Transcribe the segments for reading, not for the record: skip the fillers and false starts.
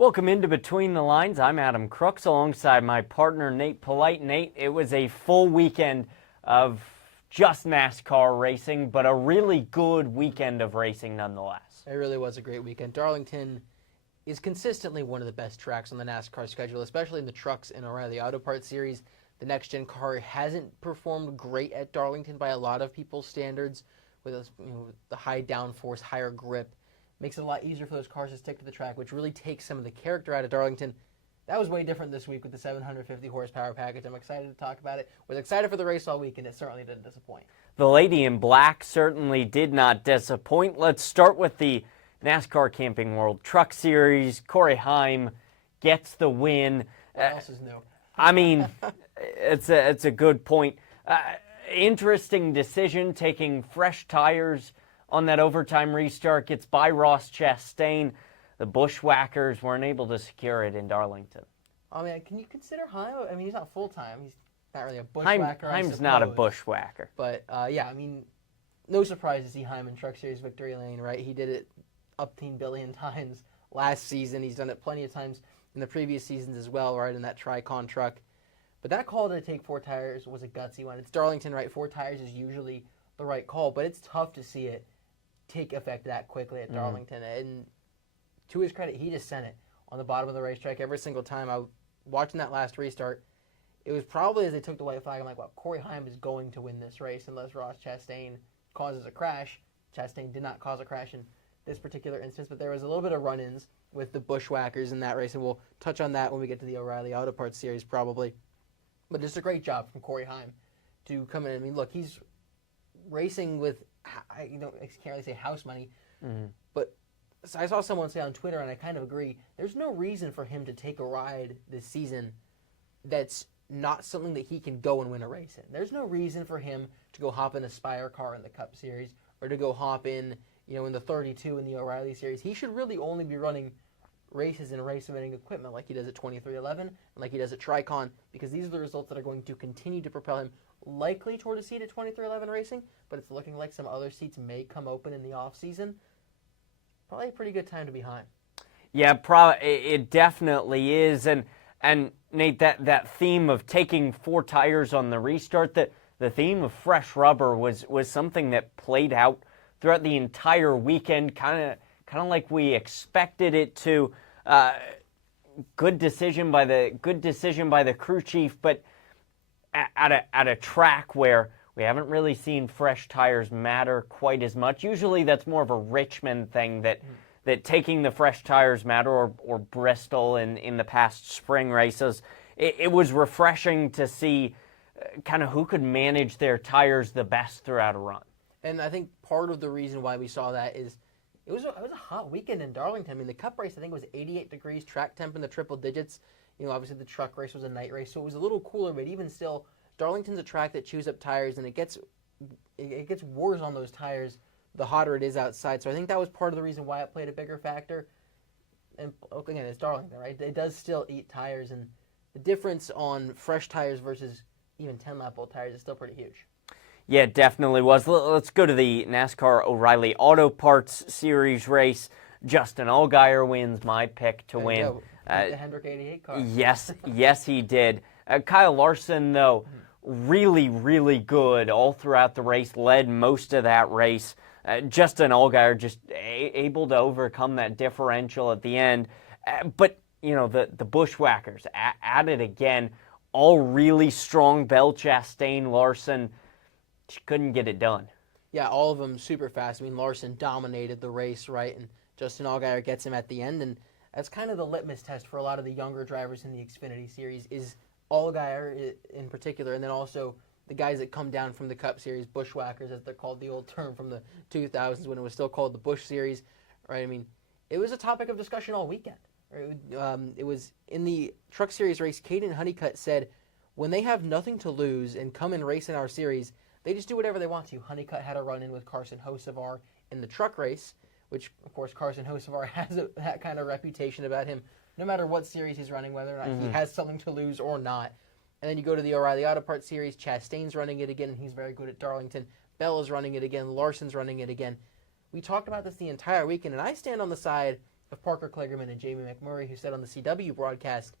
Welcome into Between the Lines. I'm Adam Crooks alongside my partner Nate Polite. Nate, it was a full weekend of just NASCAR racing, but a really good weekend of racing nonetheless. It really was a great weekend. Darlington is consistently one of the best tracks on the NASCAR schedule, especially in the trucks and O'Reilly Auto Parts Series. The next-gen car hasn't performed great at Darlington by a lot of people's standards, with the high downforce, higher grip. Makes it a lot easier for those cars to stick to the track, which really takes some of the character out of Darlington. That was way different this week with the 750 horsepower package. I'm excited to talk about it. Was excited for the race all week, and it certainly didn't disappoint. The lady in black certainly did not disappoint. Let's start with the NASCAR Camping World Truck Series. Corey Heim gets the win. What else is new? I mean, it's a good point. Interesting decision, taking fresh tires on that overtime restart. Gets by Ross Chastain. The Bushwhackers weren't able to secure it in Darlington. I mean, can you consider Heim? I mean, he's not full-time. He's not really a bushwhacker, Heim's not a bushwhacker. But, yeah, I mean, no surprise to see Heim in Truck Series victory lane, right? He did it up 10 billion times last season. He's done it plenty of times in the previous seasons as well, right, in that Tricon truck. But that call to take 4 tires was a gutsy one. It's Darlington, right? 4 tires is usually the right call, but it's tough to see it take effect that quickly at Darlington. And to his credit, he just sent it on the bottom of the racetrack every single time. I was watching that last restart. It was probably as they took the white flag, I'm like, well, Corey Heim is going to win this race unless Ross Chastain causes a crash. Chastain did not cause a crash in this particular instance, but there was a little bit of run-ins with the Bushwhackers in that race, and we'll touch on that when we get to the O'Reilly Auto Parts Series probably. But just a great job from Corey Heim to come in. I mean, look, he's racing with, I can't really say house money, but I saw someone say on Twitter, and I kind of agree, there's no reason for him to take a ride this season that's not something that he can go and win a race in. There's no reason for him to go hop in a Spire car in the Cup Series or to go hop in, in the 32 in the O'Reilly Series. He should really only be running races in race-winning equipment like he does at 2311 and like he does at Tricon, because these are the results that are going to continue to propel him likely toward a seat at 2311 Racing, but it's looking like some other seats may come open in the off-season. Probably a pretty good time to be Heim. Yeah, it definitely is. And Nate, that theme of taking 4 tires on the restart, the theme of fresh rubber was something that played out throughout the entire weekend, kind of like we expected it to. Good decision by the crew chief, but at a track where we haven't really seen fresh tires matter quite as much. Usually that's more of a Richmond thing, that taking the fresh tires matter, or Bristol in the past spring races. It was refreshing to see kind of who could manage their tires the best throughout a run. And I think part of the reason why we saw that is it was a hot weekend in Darlington. I mean, the Cup race, I think, was 88 degrees, track temp in the triple digits. Obviously the truck race was a night race, so it was a little cooler, but even still, Darlington's a track that chews up tires, and it gets wars on those tires the hotter it is outside. So I think that was part of the reason why it played a bigger factor. And again, it's Darlington, right? It does still eat tires, and the difference on fresh tires versus even 10-lap old tires is still pretty huge. Yeah, it definitely was. Let's go to the NASCAR O'Reilly Auto Parts Series race. Justin Allgaier wins, my pick to win. The Hendrick 88 car. Yes, he did. Kyle Larson, though, really, really good all throughout the race, led most of that race. Justin Allgaier just able to overcome that differential at the end. But, the Bushwhackers at it again, all really strong. Bell, Chastain, Larson, she couldn't get it done. Yeah, all of them super fast. I mean, Larson dominated the race, right? And Justin Allgaier gets him at the end, and that's kind of the litmus test for a lot of the younger drivers in the Xfinity Series, is Allgaier in particular, and then also the guys that come down from the Cup Series, Bushwhackers, as they're called, the old term from the 2000s when it was still called the Bush Series, right? I mean, it was a topic of discussion all weekend. It was in the Truck Series race, Caden Honeycutt said, when they have nothing to lose and come and race in our series, they just do whatever they want to. Honeycutt had a run-in with Carson Hocevar in the truck race, which, of course, Carson Hocevar has that kind of reputation about him, no matter what series he's running, whether or not he has something to lose or not. And then you go to the O'Reilly Auto Parts Series, Chastain's running it again, and he's very good at Darlington. Bell is running it again, Larson's running it again. We talked about this the entire weekend, and I stand on the side of Parker Kligerman and Jamie McMurray, who said on the CW broadcast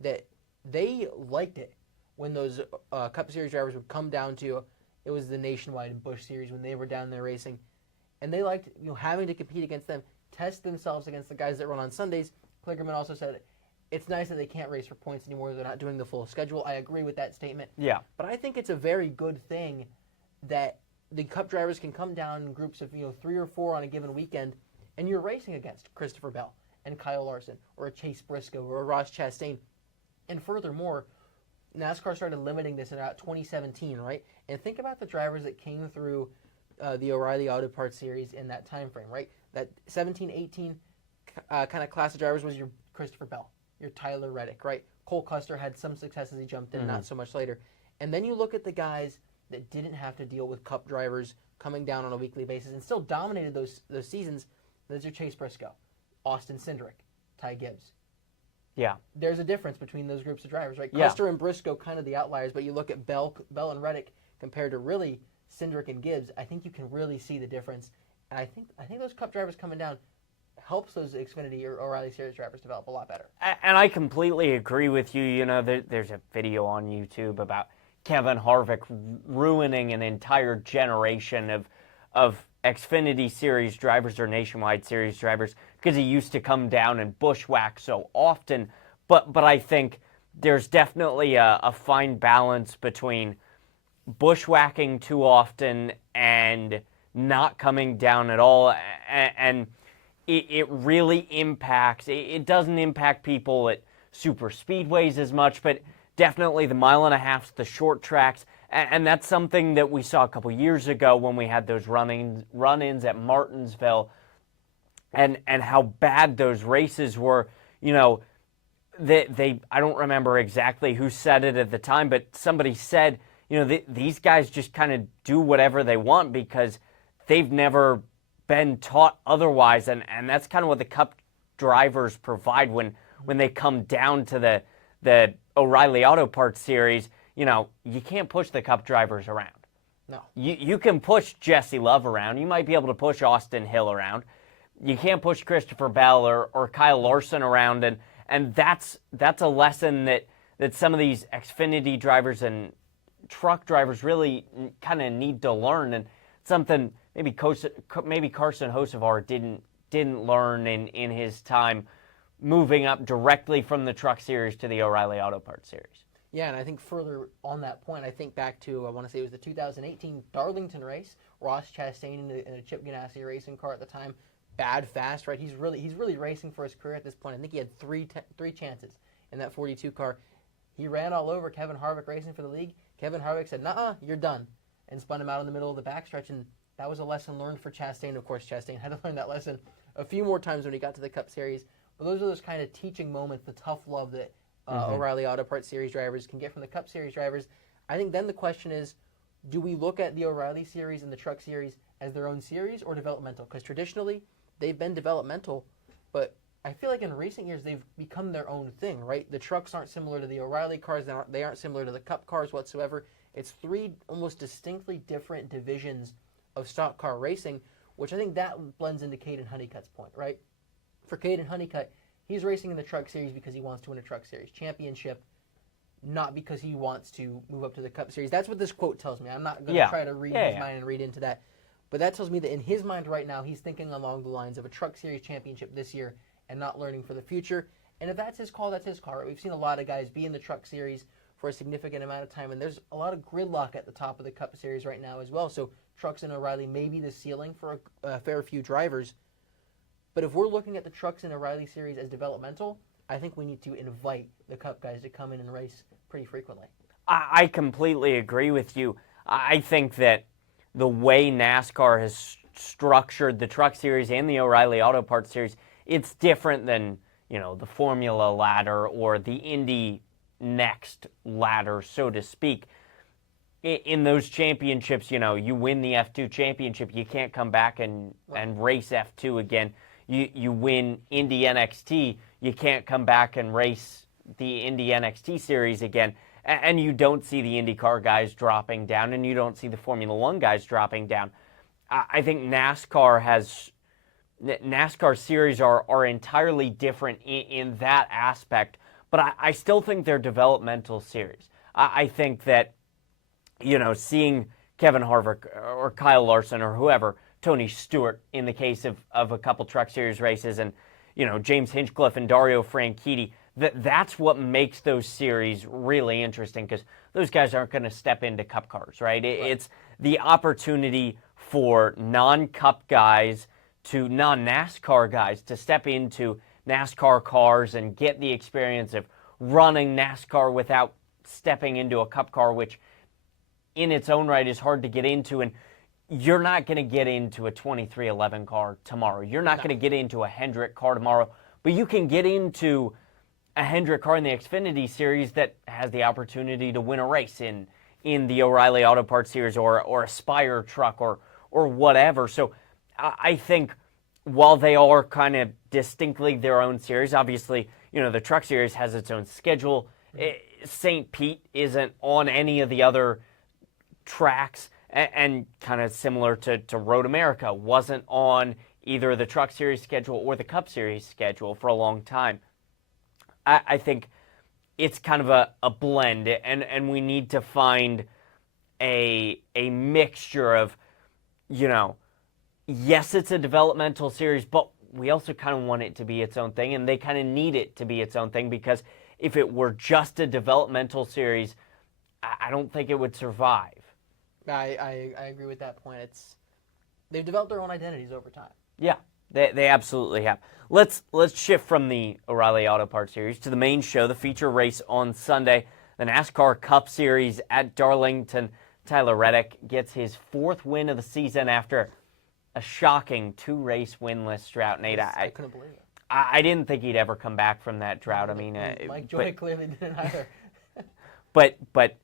that they liked it when those Cup Series drivers would come down to, it was the Nationwide and Busch Series when they were down there racing, and they liked having to compete against them, test themselves against the guys that run on Sundays. Kligerman also said it's nice that they can't race for points anymore. They're not doing the full schedule. I agree with that statement. Yeah. But I think it's a very good thing that the Cup drivers can come down in groups of 3 or 4 on a given weekend, and you're racing against Christopher Bell and Kyle Larson or a Chase Briscoe or a Ross Chastain. And furthermore, NASCAR started limiting this in about 2017, right? And think about the drivers that came through the O'Reilly Auto Parts Series in that time frame, right? That 17, 18 kind of class of drivers was your Christopher Bell, your Tyler Reddick, right? Cole Custer had some success as he jumped in, not so much later. And then you look at the guys that didn't have to deal with Cup drivers coming down on a weekly basis and still dominated those seasons. There's your Chase Briscoe, Austin Cindric, Ty Gibbs. Yeah. There's a difference between those groups of drivers, right? Yeah. Custer and Briscoe kind of the outliers, but you look at Bell and Reddick compared to really Cindric and Gibbs, I think you can really see the difference. And I think those Cup drivers coming down helps those Xfinity or O'Reilly Series drivers develop a lot better. And I completely agree with you. There's a video on YouTube about Kevin Harvick ruining an entire generation of Xfinity Series drivers or Nationwide Series drivers because he used to come down and bushwhack so often. But I think there's definitely a fine balance between bushwhacking too often and not coming down at all. And it really impacts, it doesn't impact people at super speedways as much, but definitely the mile and a half, the short tracks. And that's something that we saw a couple years ago when we had those run-ins at Martinsville and how bad those races were. They I don't remember exactly who said it at the time, but somebody said, these guys just kind of do whatever they want because they've never been taught otherwise. And that's kind of what the Cup drivers provide when they come down to the O'Reilly Auto Parts Series. You can't push the Cup drivers around. No. You can push Jesse Love around. You might be able to push Austin Hill around. You can't push Christopher Bell or Kyle Larson around. And that's a lesson that some of these Xfinity drivers and truck drivers really kind of need to learn, and something maybe Carson Hocevar didn't learn in his time moving up directly from the Truck Series to the O'Reilly Auto Parts Series. Yeah, and I think further on that point, I think back to, I want to say it was the 2018 Darlington race, Ross Chastain in a Chip Ganassi racing car at the time, bad fast, right? He's really racing for his career at this point. I think he had three chances in that 42 car. He ran all over Kevin Harvick racing for the league. Kevin Harvick said, "Nuh-uh, you're done," and spun him out in the middle of the backstretch, and that was a lesson learned for Chastain. Of course, Chastain had to learn that lesson a few more times when he got to the Cup Series. But those are those kind of teaching moments, the tough love that O'Reilly Auto Parts Series drivers can get from the Cup Series drivers. I think then the question is, do we look at the O'Reilly Series and the Truck Series as their own series or developmental? Because traditionally, they've been developmental, but I feel like in recent years they've become their own thing, right? The trucks aren't similar to the O'Reilly cars. They aren't similar to the Cup cars whatsoever. It's three almost distinctly different divisions of stock car racing, which I think that blends into Caden Honeycutt's point, right? For Caden Honeycutt, he's racing in the Truck Series because he wants to win a Truck Series championship, not because he wants to move up to the Cup Series. That's what this quote tells me. I'm not going to try to read his mind and read into that. But that tells me that in his mind right now, he's thinking along the lines of a Truck Series championship this year and not learning for the future. And if that's his call, that's his call. Right? We've seen a lot of guys be in the Truck Series for a significant amount of time, and there's a lot of gridlock at the top of the Cup Series right now as well. So trucks and O'Reilly may be the ceiling for a fair few drivers. But if we're looking at the trucks and O'Reilly Series as developmental, I think we need to invite the Cup guys to come in and race pretty frequently. I completely agree with you. I think that the way NASCAR has structured the Truck Series and the O'Reilly Auto Parts Series, it's different than, the Formula ladder or the Indy Next ladder, so to speak. In those championships, you win the F2 championship, you can't come back and race F2 again. You win Indy NXT, you can't come back and race the Indy NXT series again. And you don't see the IndyCar guys dropping down, and you don't see the Formula One guys dropping down. I think NASCAR has NASCAR series are entirely different in that aspect, but I still think they're developmental series. I think that, seeing Kevin Harvick or Kyle Larson or whoever, Tony Stewart in the case of a couple Truck Series races, and, James Hinchcliffe and Dario Franchitti, that's what makes those series really interesting, because those guys aren't going to step into Cup cars, right? It's the opportunity for non-Cup guys to non-NASCAR guys to step into NASCAR cars and get the experience of running NASCAR without stepping into a Cup car, which in its own right is hard to get into. And you're not going to get into a 2311 car tomorrow. You're not going to get into a Hendrick car tomorrow, but you can get into a Hendrick car in the Xfinity Series that has the opportunity to win a race in the O'Reilly Auto Parts Series or a Spire truck or whatever. So I think while they are kind of distinctly their own series, obviously, the Truck Series has its own schedule. St. Pete isn't on any of the other tracks, and kind of similar to Road America, wasn't on either the Truck Series schedule or the Cup Series schedule for a long time. I think it's kind of a blend, and we need to find a mixture of, yes, it's a developmental series, but we also kind of want it to be its own thing, and they kind of need it to be its own thing, because if it were just a developmental series, I don't think it would survive. I agree with that point. They've developed their own identities over time. Yeah, they absolutely have. Let's shift from the O'Reilly Auto Parts Series to the main show, the feature race on Sunday, the NASCAR Cup Series at Darlington. Tyler Reddick gets his 4th win of the season after a shocking 2-race winless drought. Nate, I couldn't believe it. I didn't think he'd ever come back from that drought. I mean, Mike Joy clearly didn't either. but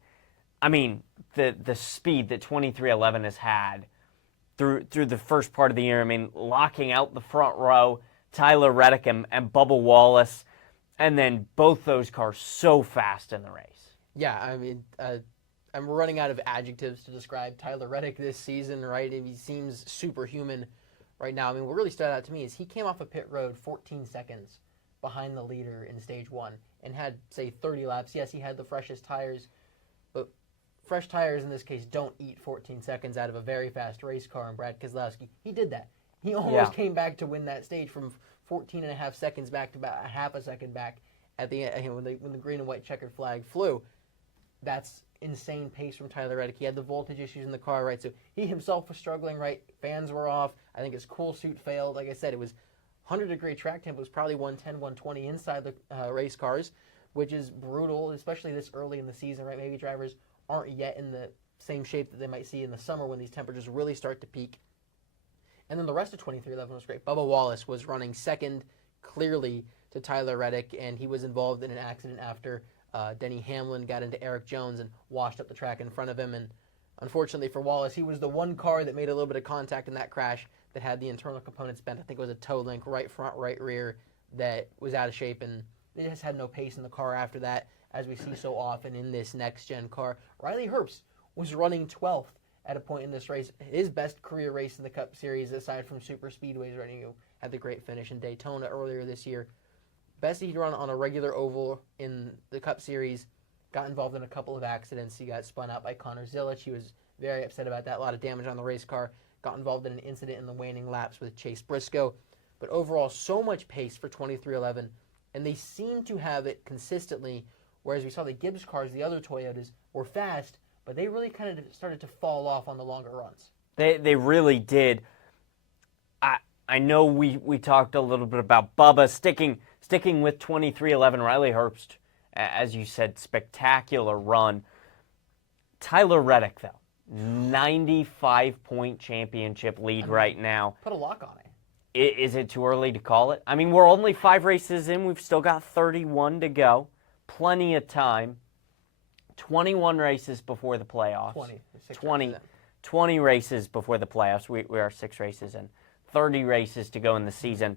I mean, the speed that 2311 has had through the first part of the year. I mean, locking out the front row, Tyler Reddick and Bubba Wallace, and then both those cars so fast in the race. Yeah, I mean, I'm running out of adjectives to describe Tyler Reddick this season, right? And he seems superhuman right now. I mean, what really stood out to me is he came off a pit road 14 seconds behind the leader in stage 1 and had, say, 30 laps. Yes, he had the freshest tires, but fresh tires in this case don't eat 14 seconds out of a very fast race car. And Brad Keselowski, he did that. He almost came back to win that stage from 14 and a half seconds back to about a half a second back at the end when the green and white checkered flag flew. That's insane pace from Tyler Reddick. He had the voltage issues in the car, right? So he himself was struggling, right? Fans were off. I think his cool suit failed. Like I said, it was 100-degree track temp. It was probably 110, 120 inside the race cars, which is brutal, especially this early in the season, right? Maybe drivers aren't yet in the same shape that they might see in the summer when these temperatures really start to peak. And then the rest of 2311 was great. Bubba Wallace was running second clearly to Tyler Reddick, and he was involved in an accident after Denny Hamlin got into Eric Jones and washed up the track in front of him. And unfortunately for Wallace, he was the one car that made a little bit of contact in that crash that had the internal components bent. I think it was a toe link, right front, right rear, that was out of shape, and they just had no pace in the car after that, as we see so often in this next-gen car. Riley Herbst was running 12th at a point in this race, his best career race in the Cup Series, aside from super speedways, right? He had the great finish in Daytona earlier this year. Best he'd run on a regular oval in the Cup Series. Got involved in a couple of accidents. He got spun out by Connor Zilic. He was very upset about that. A lot of damage on the race car. Got involved in an incident in the waning laps with Chase Briscoe. But overall, so much pace for 2311. And they seem to have it consistently, whereas we saw the Gibbs cars, the other Toyotas, were fast, but they really kind of started to fall off on the longer runs. They really did. I know we talked a little bit about Bubba sticking with 2311. Riley Herbst, as you said, spectacular run. Tyler Reddick, though, 95-point championship lead right now. Put a lock on it. Is it too early to call it? I mean, we're only 5 races in. We've still got 31 to go. Plenty of time. 21 races before the playoffs. 20 races before the playoffs. We are 6 races in. 30 races to go in the season.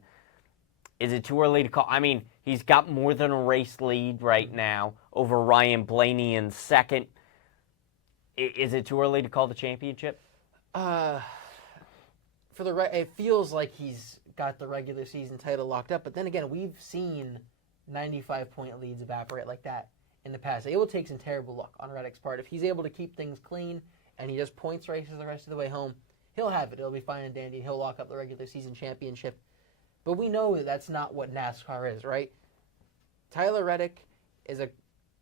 Is it too early to call? I mean, he's got more than a race lead right now over Ryan Blaney in second. Is it too early to call the championship? It feels like he's got the regular season title locked up. But then again, we've seen 95-point leads evaporate like that in the past. It will take some terrible luck on Reddick's part. If he's able to keep things clean and he just points races the rest of the way home, he'll have it. It'll be fine and dandy, and he'll lock up the regular season championship. But we know that that's not what NASCAR is, right? Tyler Reddick is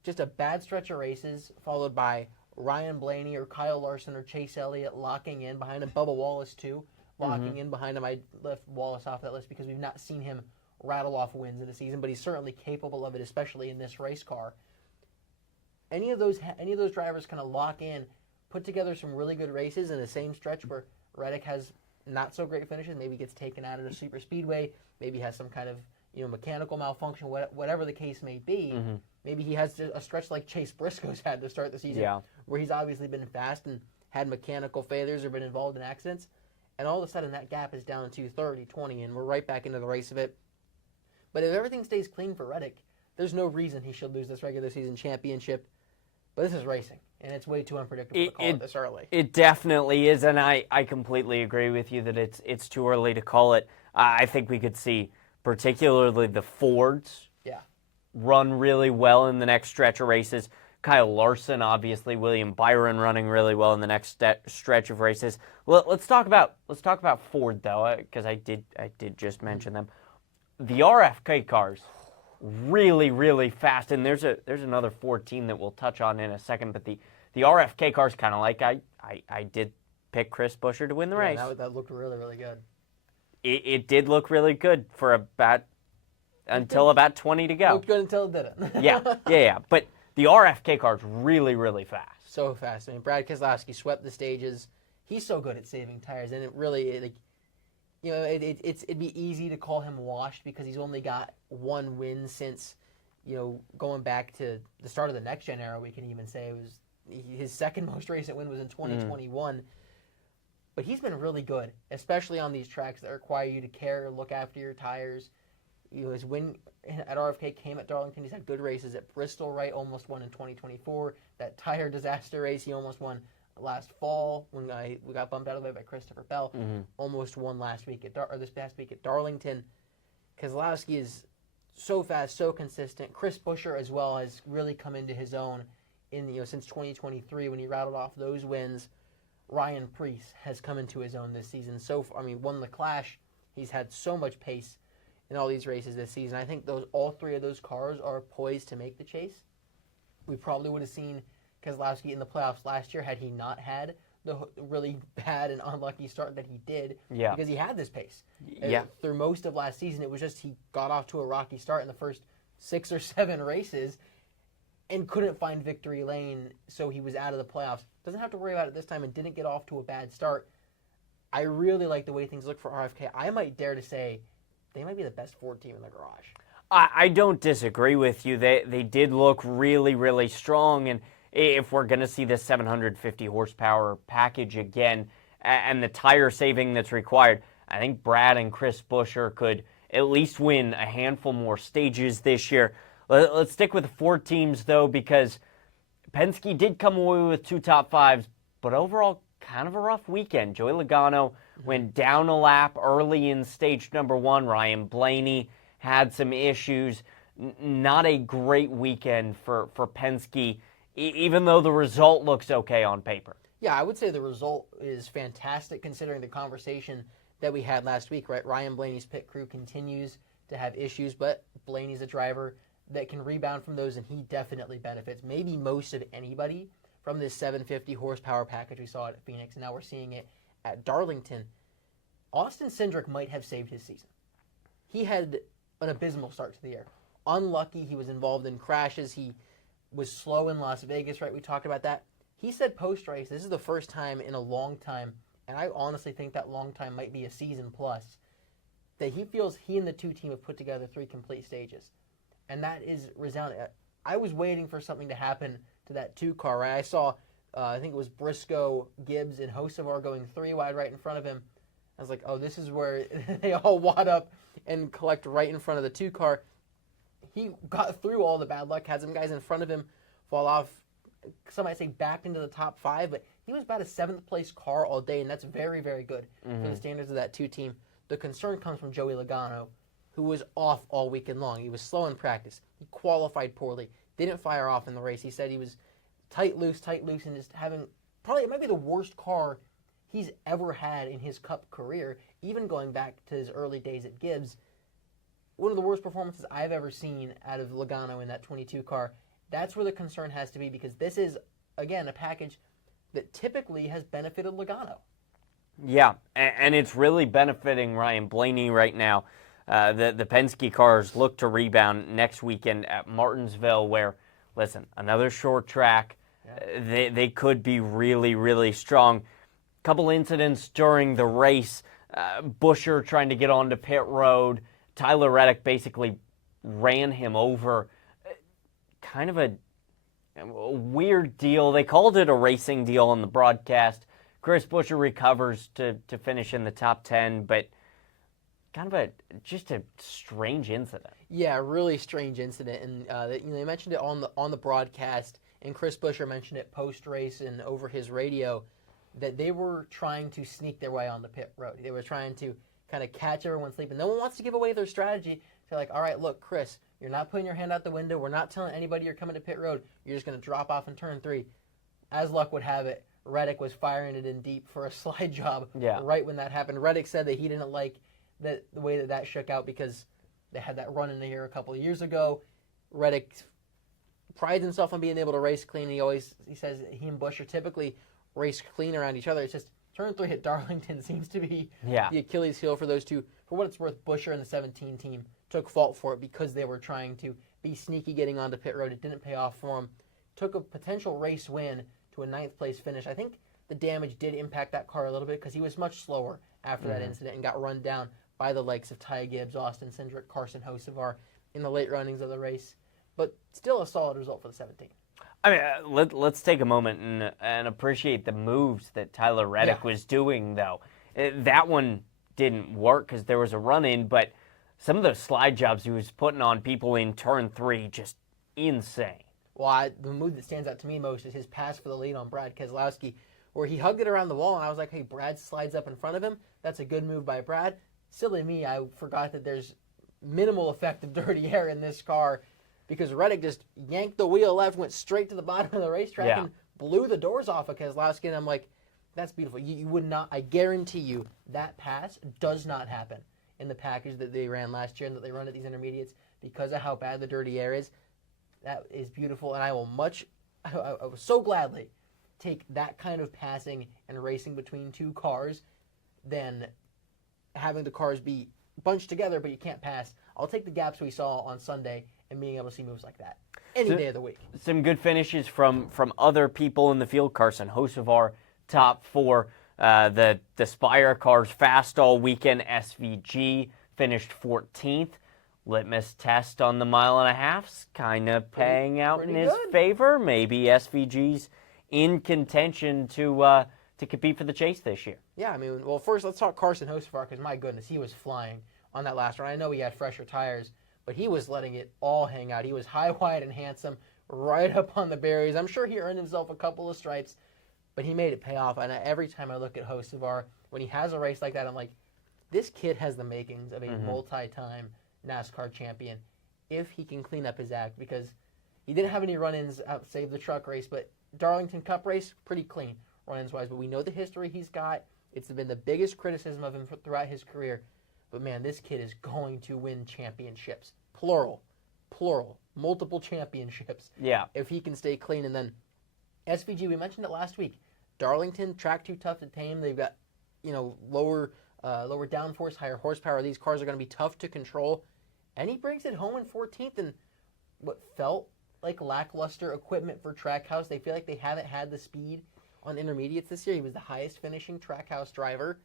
just a bad stretch of races, followed by Ryan Blaney or Kyle Larson or Chase Elliott locking in behind him. Bubba Wallace, too, locking in behind him. I left Wallace off that list because we've not seen him rattle off wins in the season, but he's certainly capable of it, especially in this race car. Any of those drivers kind of lock in, put together some really good races in the same stretch where Reddick has not so great finishes, maybe gets taken out at a super speedway, maybe has some kind of mechanical malfunction, whatever the case may be. Maybe he has a stretch like Chase Briscoe's had to start the season, where he's obviously been fast and had mechanical failures or been involved in accidents, and all of a sudden that gap is down to 30, 20, and we're right back into the race of it. But if everything stays clean for Reddick, there's no reason he should lose this regular season championship. But this is racing, and it's way too unpredictable to call it this early. It definitely is, and I completely agree with you that it's too early to call it. I think we could see particularly the Fords run really well in the next stretch of races. Kyle Larson, obviously, William Byron running really well in the next stretch of races. Well, let's talk about Ford though, because I did just mention them. The RFK cars, really, really fast, and there's another Ford team that we'll touch on in a second. But the RFK cars, kind of like I did pick Chris Buescher to win the race. That looked really, really good. It did look really good for until about 20 to go. Looked good until it didn't. yeah. But the RFK car's really, really fast. So fast. I mean, Brad Keselowski swept the stages. He's so good at saving tires, and it really, it'd be easy to call him washed because he's only got one win since, going back to the start of the next gen era. We can even say it was his second most recent win was in 2021. But he's been really good, especially on these tracks that require you to care, look after your tires. His win at RFK came at Darlington. He's had good races at Bristol, right? Almost won in 2024. That tire disaster race, he almost won last fall when we got bumped out of the way by Christopher Bell. Almost won this past week at Darlington. Keselowski is so fast, so consistent. Chris Buescher as well has really come into his own since 2023 when he rattled off those wins. Ryan Preece has come into his own this season. Won the Clash. He's had so much pace in all these races this season. I think all three of those cars are poised to make the chase. We probably would have seen Keselowski in the playoffs last year had he not had the really bad and unlucky start that he did. Because he had this pace. Through most of last season, it was just he got off to a rocky start in the first 6 or 7 races and couldn't find victory lane, so he was out of the playoffs. Doesn't have to worry about it this time and didn't get off to a bad start. I really like the way things look for RFK. I might dare to say they might be the best Ford team in the garage. I don't disagree with you. They did look really, really strong, and if we're going to see this 750 horsepower package again and the tire saving that's required, I think Brad and Chris Buescher could at least win a handful more stages this year. Let's stick with the Ford teams, though, because Penske did come away with 2 top 5s, but overall, kind of a rough weekend. Joey Logano went down a lap early in stage number 1. Ryan Blaney had some issues. Not a great weekend for Penske, even though the result looks okay on paper. Yeah, I would say the result is fantastic considering the conversation that we had last week, right? Ryan Blaney's pit crew continues to have issues, but Blaney's a driver that can rebound from those, and he definitely benefits, maybe most of anybody, from this 750 horsepower package we saw at Phoenix, and now we're seeing it at Darlington. Austin Cindric might have saved his season. He had an abysmal start to the year. Unlucky, he was involved in crashes, he was slow in Las Vegas, right? We talked about that. He said post-race, this is the first time in a long time, and I honestly think that long time might be a season plus, that he feels he and the 2 team have put together 3 complete stages. And that is resounding. I was waiting for something to happen to that 2 car, right? I saw, I think it was Briscoe, Gibbs, and Hocevar going 3 wide right in front of him. I was like, oh, this is where they all wad up and collect right in front of the 2 car. He got through all the bad luck, had some guys in front of him fall off, some might say back into the top 5, but he was about a 7th place car all day, and that's very, very good for the standards of that 2 team. The concern comes from Joey Logano, who was off all weekend long. He was slow in practice. He qualified poorly. Didn't fire off in the race. He said he was tight, loose, and just having probably, it might be the worst car he's ever had in his Cup career, even going back to his early days at Gibbs. One of the worst performances I've ever seen out of Logano in that 22 car. That's where the concern has to be, because this is, again, a package that typically has benefited Logano. Yeah, and it's really benefiting Ryan Blaney right now. The Penske cars look to rebound next weekend at Martinsville, where, listen, another short track, they could be really, really strong. Couple incidents during the race, Buescher trying to get onto pit road, Tyler Reddick basically ran him over. Kind of a weird deal. They called it a racing deal on the broadcast. Chris Buescher recovers to finish in the top 10, but kind of just a strange incident. Yeah, really strange incident, and they mentioned it on the broadcast, and Chris Buescher mentioned it post race and over his radio that they were trying to sneak their way on the pit road. They were trying to kind of catch everyone sleeping. No one wants to give away their strategy. They're like, all right, look, Chris, you're not putting your hand out the window. We're not telling anybody you're coming to pit road. You're just going to drop off in turn 3. As luck would have it, Reddick was firing it in deep for a slide job right when that happened. Reddick said that he didn't like the way that shook out because they had that run in the air a couple of years ago. Reddick prides himself on being able to race clean. He says he and Buescher typically race clean around each other. It's just turn 3 at Darlington seems to be the Achilles heel for those two. For what it's worth, Buescher and the 17 team took fault for it because they were trying to be sneaky getting onto pit road. It didn't pay off for them. Took a potential race win to a 9th place finish. I think the damage did impact that car a little bit because he was much slower after that incident and got run down by the likes of Ty Gibbs, Austin Cindric, Carson Hocevar in the late runnings of the race. But still a solid result for the 17. I mean, let's take a moment and appreciate the moves that Tyler Reddick was doing, though. That one didn't work because there was a run-in, but some of those slide jobs he was putting on people in turn 3, just insane. Well, the move that stands out to me most is his pass for the lead on Brad Keselowski, where he hugged it around the wall, and I was like, hey, Brad slides up in front of him. That's a good move by Brad. Silly me, I forgot that there's minimal effect of dirty air in this car because Reddick just yanked the wheel left, went straight to the bottom of the racetrack, and blew the doors off of Keselowski, and I'm like, that's beautiful. You would not, I guarantee you, that pass does not happen in the package that they ran last year and that they run at these intermediates because of how bad the dirty air is. That is beautiful, and I will so gladly take that kind of passing and racing between two cars than having the cars be bunched together but you can't pass. I'll take the gaps we saw on Sunday and being able to see moves like that any day of the week. Some good finishes from other people in the field. Carson Hocevar, top 4. The Spire cars fast all weekend. SVG finished 14th. Litmus test on the 1.5 miles kind of paying out in his favor. Maybe SVG's in contention to compete for the chase this year. Yeah, I mean, well, first let's talk Carson Hocevar because, my goodness, he was flying on that last run. I know he had fresher tires, but he was letting it all hang out. He was high, wide, and handsome, right up on the barriers. I'm sure he earned himself a couple of stripes, but he made it pay off. And every time I look at Hocevar, when he has a race like that, I'm like, this kid has the makings of a multi-time NASCAR champion if he can clean up his act, because he didn't have any run-ins out save the truck race, but Darlington Cup race, pretty clean run-ins wise. But we know the history he's got. It's been the biggest criticism of him throughout his career. But man, this kid is going to win championships. Plural, multiple championships. Yeah. If he can stay clean. And then SVG, we mentioned it last week. Darlington, track too tough to tame. They've got, lower downforce, higher horsepower. These cars are going to be tough to control. And he brings it home in 14th in what felt like lackluster equipment for Trackhouse. They feel like they haven't had the speed on intermediates this year. He was the highest finishing Trackhouse driver.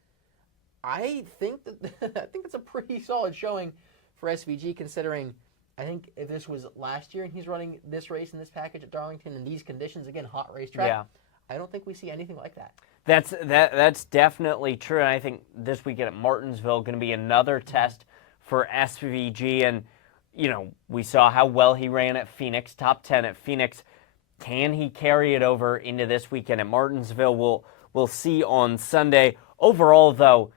I think it's a pretty solid showing for SVG, considering I think if this was last year and he's running this race in this package at Darlington in these conditions, again, hot racetrack, I don't think we see anything like that. That's definitely true, and I think this weekend at Martinsville going to be another test for SVG. And we saw how well he ran at Phoenix, top 10 at Phoenix. Can he carry it over into this weekend at Martinsville? We'll see on Sunday. Overall, though,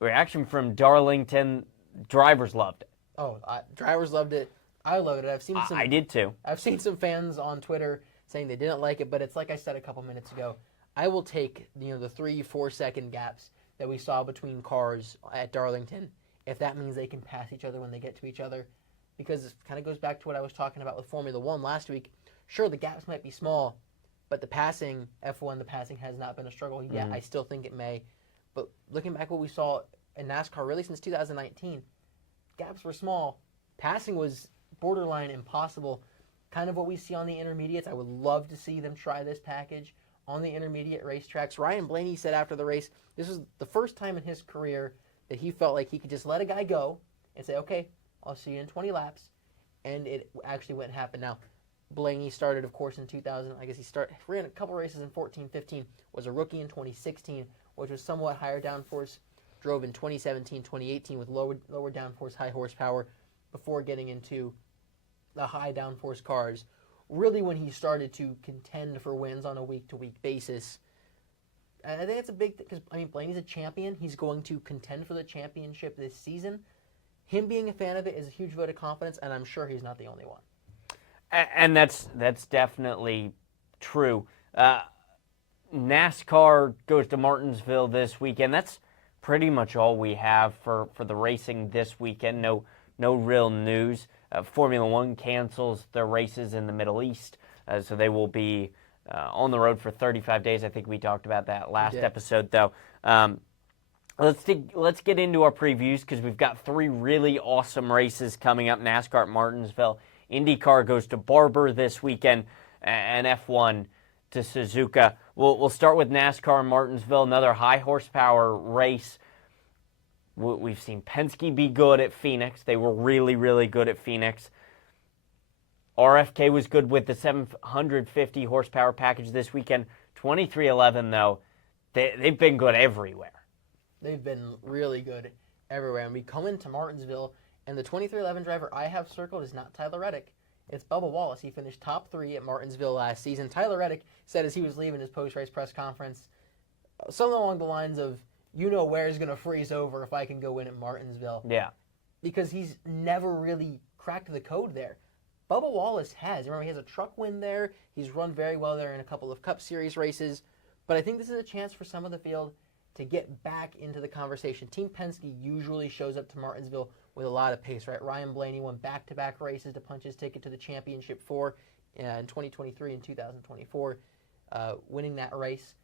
reaction from Darlington. Drivers loved it. Oh, drivers loved it. I loved it. I did too. I've seen some fans on Twitter saying they didn't like it, but it's like I said a couple minutes ago. I will take the 3-4 second gaps that we saw between cars at Darlington if that means they can pass each other when they get to each other, because it kind of goes back to what I was talking about with Formula One last week. Sure, the gaps might be small, but the passing, F1, the passing has not been a struggle. Yeah, I still think it may. But looking back what we saw in NASCAR really since 2019, gaps were small. Passing was borderline impossible. Kind of what we see on the intermediates. I would love to see them try this package on the intermediate racetracks. Ryan Blaney said after the race, this was the first time in his career that he felt like he could just let a guy go and say, okay, I'll see you in 20 laps. And it actually went and happened. Now, Blaney started, of course, in 2000. I guess he ran a couple races in 14, 15, was a rookie in 2016, which was somewhat higher downforce. Drove in 2017, 2018 with lower downforce, high horsepower before getting into the high downforce cars. Really when he started to contend for wins on a week-to-week basis. And I think it's a big thing because, Blaney's a champion. He's going to contend for the championship this season. Him being a fan of it is a huge vote of confidence, and I'm sure he's not the only one. And that's definitely true. NASCAR goes to Martinsville this weekend. That's pretty much all we have for the racing this weekend. No real news. Formula One cancels their races in the Middle East, so they will be on the road for 35 days. I think we talked about that last episode, though. Let's get into our previews because we've got 3 really awesome races coming up. NASCAR at Martinsville. Indycar goes to Barber this weekend, and F1 to Suzuka. We'll start with NASCAR in Martinsville, another high horsepower race. We've seen Penske be good at Phoenix. They were really, really good at Phoenix. RFK was good with the 750 horsepower package this weekend. 2311, though, they've been good everywhere. They've been really good everywhere. And we come into Martinsville, and the 2311 driver I have circled is not Tyler Reddick. It's Bubba Wallace. He finished top 3 at Martinsville last season. Tyler Reddick said as he was leaving his post-race press conference, something along the lines of, where's going to freeze over if I can go in at Martinsville. Yeah. Because he's never really cracked the code there. Bubba Wallace has. Remember, he has a truck win there. He's run very well there in a couple of Cup Series races. But I think this is a chance for some of the field to get back into the conversation. Team Penske usually shows up to Martinsville with a lot of pace, right? Ryan Blaney won back-to-back races to punch his ticket to the championship in 2023 and 2024, winning that race.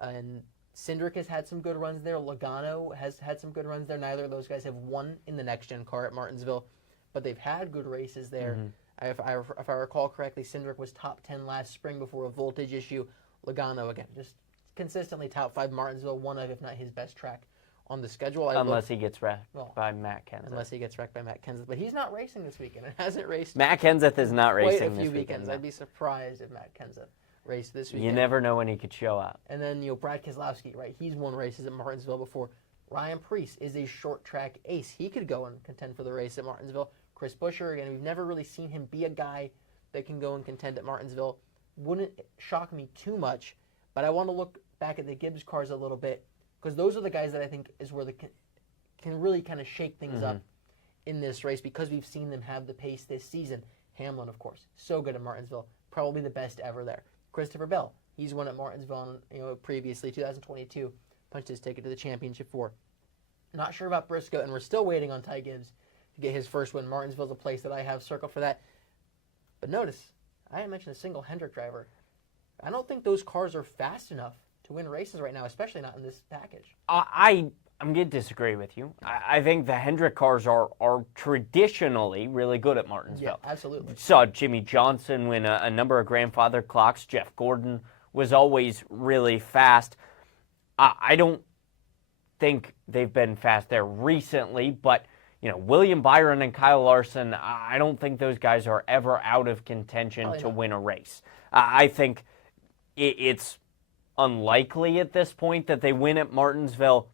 And Cindric has had some good runs there. Logano has had some good runs there. Neither of those guys have won in the next-gen car at Martinsville, but they've had good races there. If I recall correctly, Cindric was top 10 last spring before a voltage issue. Logano, again, just consistently top 5. Martinsville, one of, if not his best track on the schedule. Unless he gets wrecked by Matt Kenseth. Unless he gets wrecked by Matt Kenseth. But he's not racing this weekend. It hasn't raced. Matt Kenseth is not racing quite a few this weekends. weekend. I'd be surprised if Matt Kenseth raced this weekend. You never know when he could show up. And then, Brad Keselowski, right? He's won races at Martinsville before. Ryan Preece is a short track ace. He could go and contend for the race at Martinsville. Chris Buescher, again, we've never really seen him be a guy that can go and contend at Martinsville. Wouldn't shock me too much, but I want to look back at the Gibbs cars a little bit because those are the guys that I think is where they can really kind of shake things up in this race because we've seen them have the pace this season. Hamlin, of course, so good at Martinsville, probably the best ever there. Christopher Bell, he's won at Martinsville, previously 2022, punched his ticket to the championship for. Not sure about Briscoe, and we're still waiting on Ty Gibbs to get his first win. Martinsville's a place that I have circled for that. But notice, I haven't mentioned a single Hendrick driver. I don't think those cars are fast enough to win races right now, especially not in this package. I'm going to disagree with you. I think the Hendrick cars are traditionally really good at Martinsville. Yeah, absolutely. Saw Jimmy Johnson win a number of grandfather clocks. Jeff Gordon was always really fast. I don't think they've been fast there recently, but William Byron and Kyle Larson, I don't think those guys are ever out of contention to win a race. I think it's unlikely at this point that they win at Martinsville,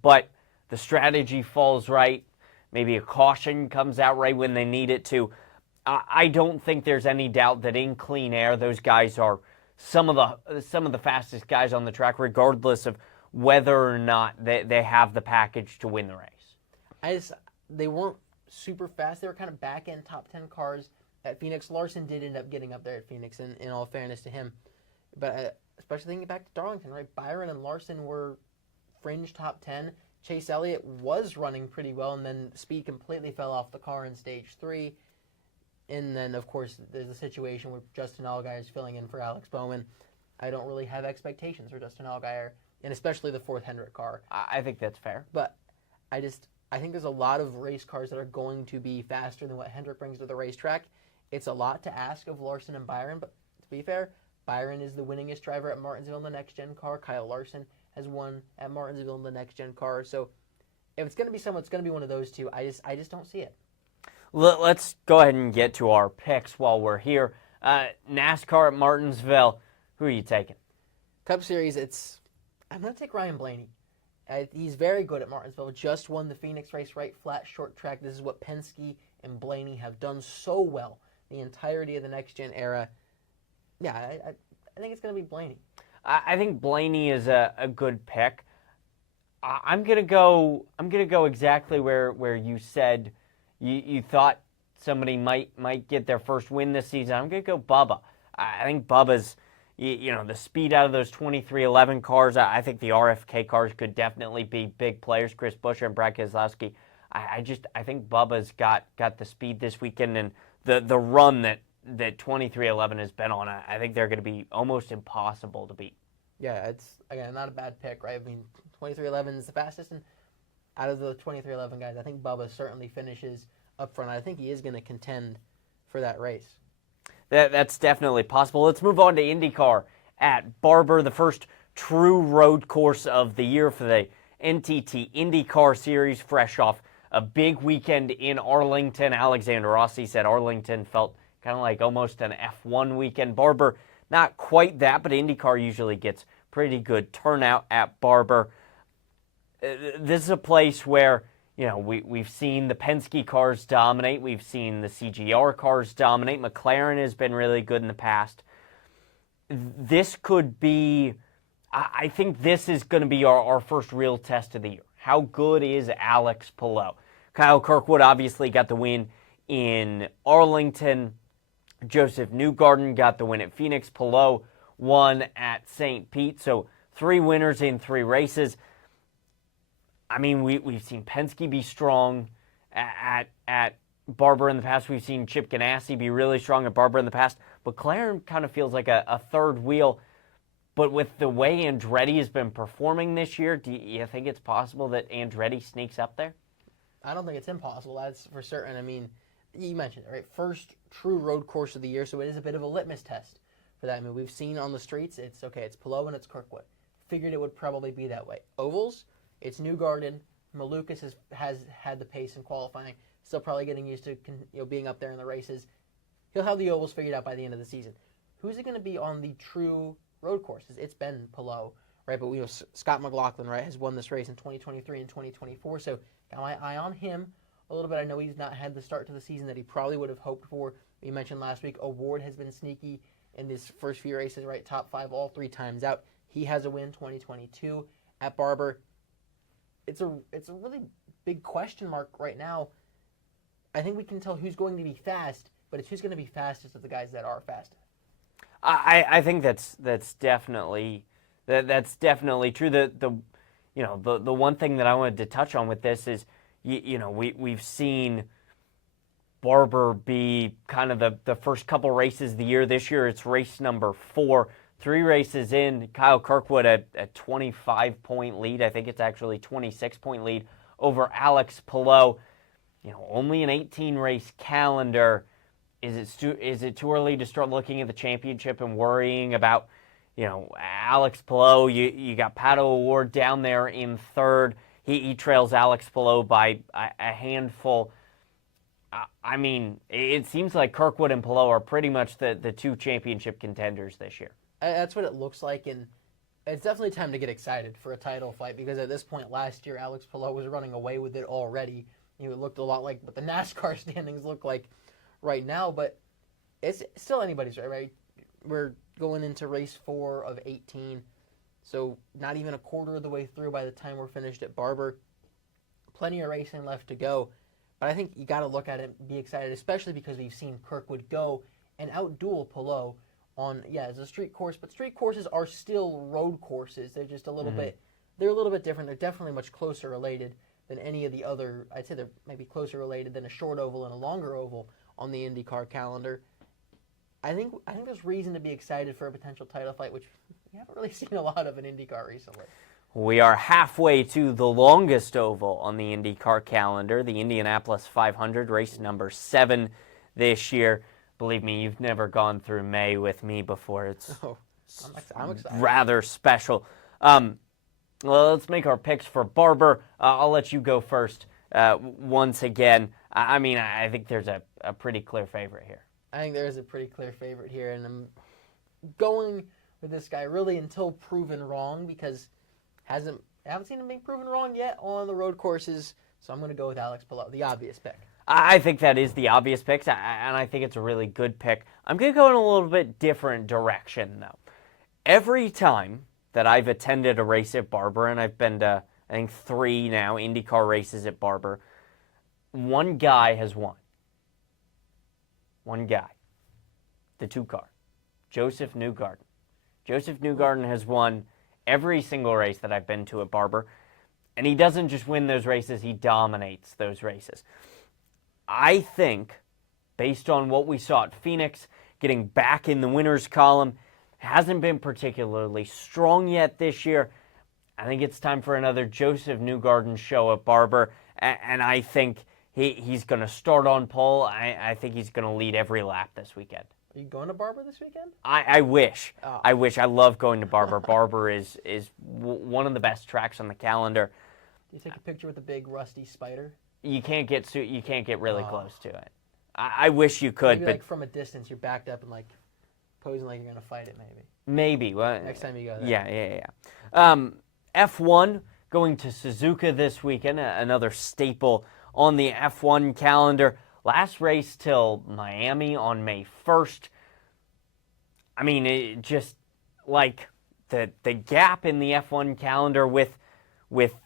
but the strategy falls right. Maybe a caution comes out right when they need it to. I don't think there's any doubt that in clean air, those guys are some of the fastest guys on the track, regardless of whether or not they have the package to win the race. They weren't super fast. They were kind of back-end top 10 cars at Phoenix. Larson did end up getting up there at Phoenix, in all fairness to him. But especially thinking back to Darlington, right? Byron and Larson were fringe top 10. Chase Elliott was running pretty well, and then speed completely fell off the car in stage 3. And then, of course, there's a situation where Justin Allgaier is filling in for Alex Bowman. I don't really have expectations for Justin Allgaier, and especially the fourth Hendrick car. I think that's fair. But I think there's a lot of race cars that are going to be faster than what Hendrick brings to the racetrack. It's a lot to ask of Larson and Byron, but to be fair, Byron is the winningest driver at Martinsville in the next-gen car. Kyle Larson has won at Martinsville in the next-gen car. So if it's going to be someone, it's going to be one of those two. I just don't see it. Let's go ahead and get to our picks while we're here. NASCAR at Martinsville. Who are you taking? Cup Series, I'm going to take Ryan Blaney. He's very good at Martinsville. Just won the Phoenix race, right? Flat, short track. This is what Penske and Blaney have done so well the entirety of the next-gen era. Yeah, I think it's going to be Blaney. I think Blaney is a good pick. I'm gonna go exactly where you said you thought somebody might get their first win this season. I'm gonna go Bubba. I think Bubba's the speed out of those 2311 cars. I think the RFK cars could definitely be big players. Chris Buescher and Brad Keselowski. I think Bubba's got the speed this weekend, and the run that 2311 has been on. I think they're going to be almost impossible to beat. Yeah, it's, again, not a bad pick, right? I mean, 2311 is the fastest, and out of the 2311 guys, I think Bubba certainly finishes up front. I think he is going to contend for that race. That's definitely possible. Let's move on to IndyCar at Barber, the first true road course of the year for the NTT IndyCar Series, fresh off a big weekend in Arlington. Alexander Rossi said Arlington felt kind of like almost an F1 weekend. Barber, not quite that, but IndyCar usually gets pretty good turnout at Barber. This is a place where, we've seen the Penske cars dominate. We've seen the CGR cars dominate. McLaren has been really good in the past. This could be, I think this is going to be our first real test of the year. How good is Alex Palou? Kyle Kirkwood obviously got the win in Arlington. Joseph Newgarden got the win at Phoenix. Palou won at St. Pete. So 3 winners in 3 races. I mean, we've seen Penske be strong at Barber in the past. We've seen Chip Ganassi be really strong at Barber in the past. McLaren kind of feels like a third wheel. But with the way Andretti has been performing this year, do you think it's possible that Andretti sneaks up there? I don't think it's impossible. That's for certain. I mean, you mentioned it, right? First true road course of the year, so it is a bit of a litmus test for that. I mean, we've seen on the streets, it's Palou and it's Kirkwood. Figured it would probably be that way. Ovals, it's Newgarden. Malukas has had the pace in qualifying, still probably getting used to being up there in the races. He'll have the ovals figured out by the end of the season. Who's it going to be on the true road courses? It's been Palou, right? But Scott McLaughlin, right, has won this race in 2023 and 2024, so got my eye on him a little bit. I know he's not had the start to the season that he probably would have hoped for. You mentioned last week, O'Ward has been sneaky in his first few races, right? Top 5 all 3 times out. He has a win 2022 at Barber. It's a really big question mark right now. I think we can tell who's going to be fast, but it's who's going to be fastest of the guys that are fast. I think that's definitely true. The one thing that I wanted to touch on with this is we've seen Barber be kind of the first couple races of the year. This year it's race number 4. 3 races in, Kyle Kirkwood a 25-point lead. I think it's actually 26-point lead over Alex Palou. Only an 18-race calendar. Is it too early to start looking at the championship and worrying about, Alex Palou? You got Pato O'Ward down there in 3rd. He trails Alex Palou by a handful. I mean, it seems like Kirkwood and Palou are pretty much the 2 championship contenders this year. That's what it looks like, and it's definitely time to get excited for a title fight, because at this point last year, Alex Palou was running away with it already. It looked a lot like what the NASCAR standings look like right now, but it's still anybody's right? We're going into race 4 of 18. So not even a quarter of the way through by the time we're finished at Barber. Plenty of racing left to go. But I think you got to look at it and be excited, especially because we've seen Kirkwood go and outduel Palou on, it's a street course, but street courses are still road courses. They're just a little bit different. They're definitely much closer related than any of the other. I'd say they're maybe closer related than a short oval and a longer oval on the IndyCar calendar. I think there's reason to be excited for a potential title fight, which we haven't really seen a lot of in IndyCar recently. We are halfway to the longest oval on the IndyCar calendar, the Indianapolis 500, race number 7 this year. Believe me, you've never gone through May with me before. It's I'm excited. Rather special. Well, let's make our picks for Barber. I'll let you go first once again. I think there's a pretty clear favorite here. I think there is a pretty clear favorite here, and I'm going with this guy really until proven wrong, because I haven't seen him being proven wrong yet on the road courses, so I'm going to go with Alex Palou, the obvious pick. I think that is the obvious pick, and I think it's a really good pick. I'm going to go in a little bit different direction, though. Every time that I've attended a race at Barber, and I've been to, I think, 3 now IndyCar races at Barber, one guy has won. One guy. The 2-car. Joseph Newgarden. Joseph Newgarden has won every single race that I've been to at Barber, and he doesn't just win those races, he dominates those races. I think, based on what we saw at Phoenix, getting back in the winners column, hasn't been particularly strong yet this year. I think it's time for another Joseph Newgarden show at Barber, and I think he's going to start on pole. I think he's going to lead every lap this weekend. Are you going to Barber this weekend? I wish. Oh. I wish. I love going to Barber. Barber is one of the best tracks on the calendar. Do you take a picture with the big rusty spider? You can't get really close to it. I wish you could, maybe but like from a distance, you're backed up and like posing like you're gonna fight it. Maybe. Well, next time you go there. Yeah. F1 going to Suzuka this weekend. Another staple on the F1 calendar. Last race till Miami on May 1st. It just like the gap in the F1 calendar with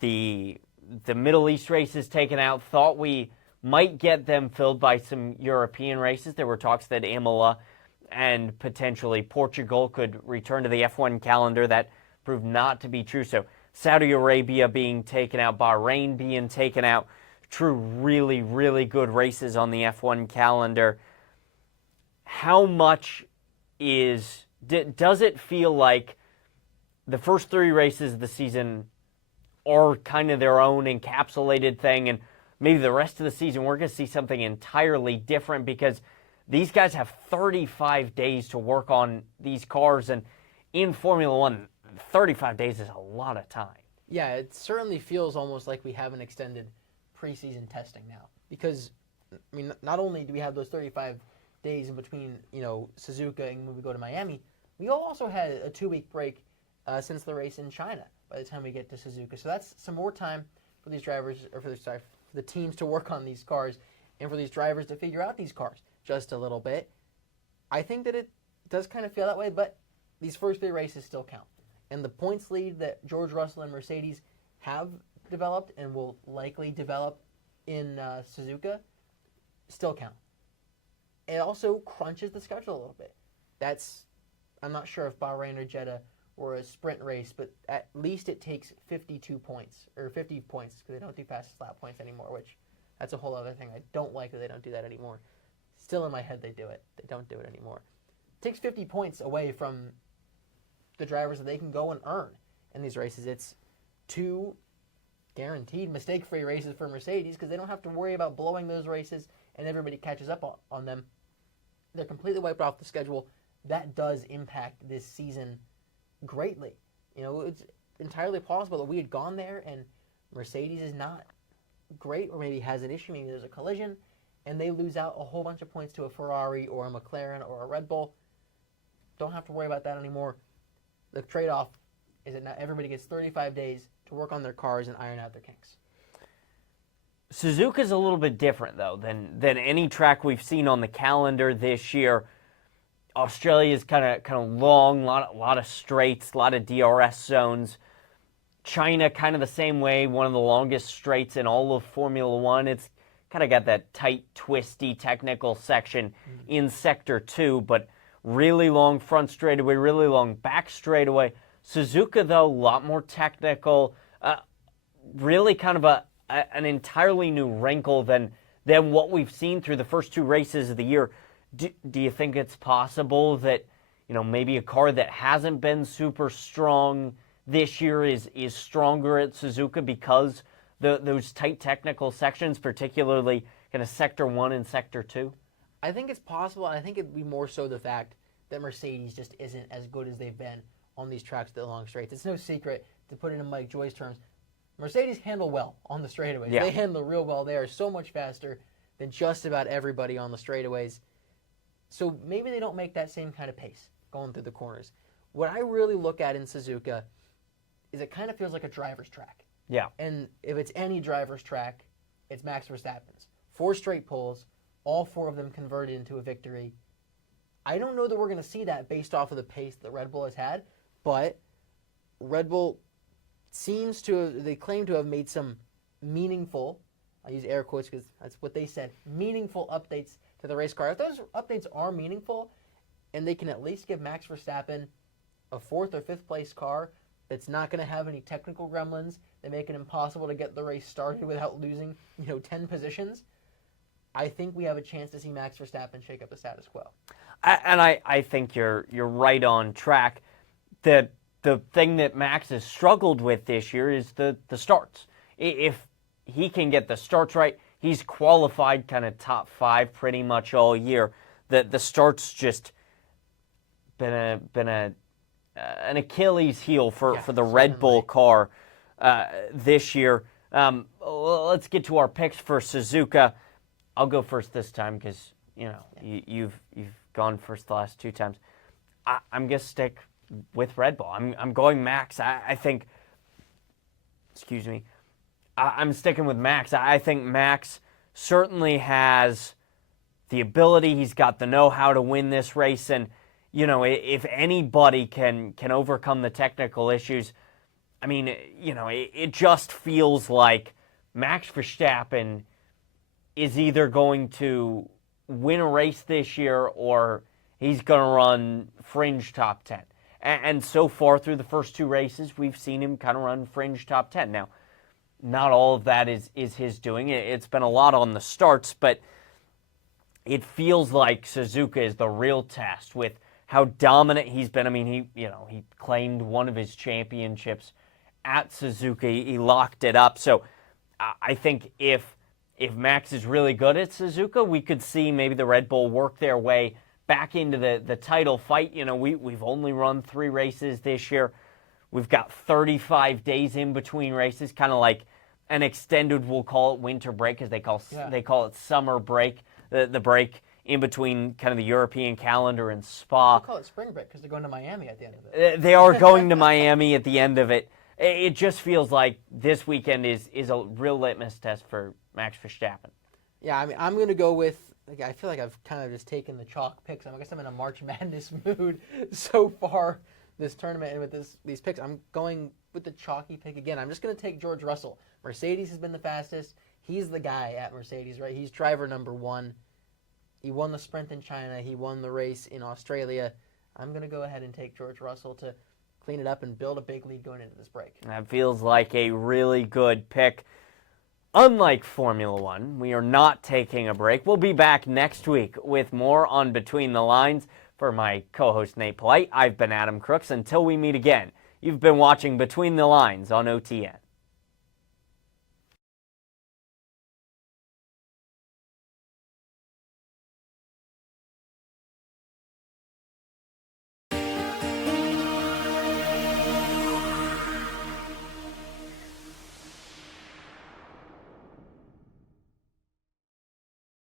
the Middle East races taken out. Thought we might get them filled by some European races. There were talks that Imola and potentially Portugal could return to the F1 calendar. That proved not to be true. So Saudi Arabia being taken out, Bahrain being taken out. True, really, really good races on the F1 calendar. How much does it feel like the first 3 races of the season are kind of their own encapsulated thing, and maybe the rest of the season we're going to see something entirely different, because these guys have 35 days to work on these cars, and in Formula One, 35 days is a lot of time. Yeah, it certainly feels almost like we have an extended preseason testing now, because not only do we have those 35 days in between, Suzuka and when we go to Miami, we also had a 2-week break since the race in China by the time we get to Suzuka. So that's some more time for these drivers, or for the teams to work on these cars, and for these drivers to figure out these cars just a little bit. I think that it does kind of feel that way, but these first 3 races still count. And the points lead that George Russell and Mercedes have developed and will likely develop in Suzuka still count. It also crunches the schedule a little bit. I'm not sure if Bahrain or Jeddah were a sprint race, but at least it takes 52 points, or 50 points, because they don't do fastest lap points anymore, which that's a whole other thing. I don't like that they don't do that anymore. Still in my head they do it. They don't do it anymore. It takes 50 points away from the drivers that they can go and earn in these races. It's 2 guaranteed mistake-free races for Mercedes, because they don't have to worry about blowing those races and everybody catches up on them. They're completely wiped off the schedule. That does impact this season greatly. It's entirely possible that we had gone there and Mercedes is not great, or maybe has an issue, maybe there's a collision, and they lose out a whole bunch of points to a Ferrari or a McLaren or a Red Bull. Don't have to worry about that anymore. The trade-off is that now everybody gets 35 days to work on their cars and iron out their kinks. Suzuka's a little bit different, though, than any track we've seen on the calendar this year. Australia is kind of long, lot of straights, a lot of DRS zones. China kind of the same way, one of the longest straights in all of Formula One. It's kind of got that tight, twisty technical section in Sector 2, but really long front straightaway, really long back straightaway. Suzuka, though, a lot more technical, really kind of an entirely new wrinkle than what we've seen through the first 2 races of the year. Do you think it's possible that, maybe a car that hasn't been super strong this year is stronger at Suzuka because those tight technical sections, particularly kind of Sector 1 and Sector 2? I think it's possible, and I think it'd be more so the fact that Mercedes just isn't as good as they've been on these tracks, the long straights. It's no secret, to put it in Mike Joy's terms, Mercedes handle well on the straightaways. Yeah. They handle real well. They are so much faster than just about everybody on the straightaways. So maybe they don't make that same kind of pace going through the corners. What I really look at in Suzuka is it kind of feels like a driver's track. Yeah. And if it's any driver's track, it's Max Verstappen's. 4 straight poles, all 4 of them converted into a victory. I don't know that we're going to see that based off of the pace that Red Bull has had, but Red Bull they claim to have made some meaningful, I use air quotes because that's what they said, meaningful updates to the race car. If those updates are meaningful, and they can at least give Max Verstappen a 4th or 5th place car that's not going to have any technical gremlins that make it impossible to get the race started without losing, 10 positions, I think we have a chance to see Max Verstappen shake up the status quo. And I think you're right on track. The thing that Max has struggled with this year is the starts. If he can get the starts right, he's qualified kind of top 5 pretty much all year. The starts just been an Achilles heel for the Red Bull car this year. Let's get to our picks for Suzuka. I'll go first this time because you've gone first the last 2 times. I'm gonna stick with Red Bull. I'm going Max. I think. Excuse me. I'm sticking with Max. I think Max certainly has the ability. He's got the know-how to win this race, and if anybody can overcome the technical issues, I mean, it just feels like Max Verstappen is either going to win a race this year or he's going to run fringe top 10. And so far through the first 2 races, we've seen him kind of run fringe top 10. Now, not all of that is his doing. It's been a lot on the starts, but it feels like Suzuka is the real test with how dominant he's been. I mean, he claimed one of his championships at Suzuka. He locked it up. So I think if Max is really good at Suzuka, we could see maybe the Red Bull work their way back into the title fight. We've only run 3 races this year. We've got 35 days in between races, kind of like an extended, we'll call it winter break, as they call it summer break, the break in between kind of the European calendar and Spa. We'll call it spring break because they're going to Miami at the end of it. They are going to Miami at the end of it. It just feels like this weekend is a real litmus test for Max Verstappen. Yeah, I mean, I'm going to go with, I feel like I've kind of just taken the chalk picks. I guess I'm in a March Madness mood so far this tournament and with these picks. I'm going with the chalky pick again. I'm just going to take George Russell. Mercedes has been the fastest. He's the guy at Mercedes, right? He's driver number 1. He won the sprint in China. He won the race in Australia. I'm going to go ahead and take George Russell to clean it up and build a big lead going into this break. That feels like a really good pick. Unlike Formula One, we are not taking a break. We'll be back next week with more on Between the Lines. For my co-host Nate Polite, I've been Adam Crooks. Until we meet again, you've been watching Between the Lines on OTN.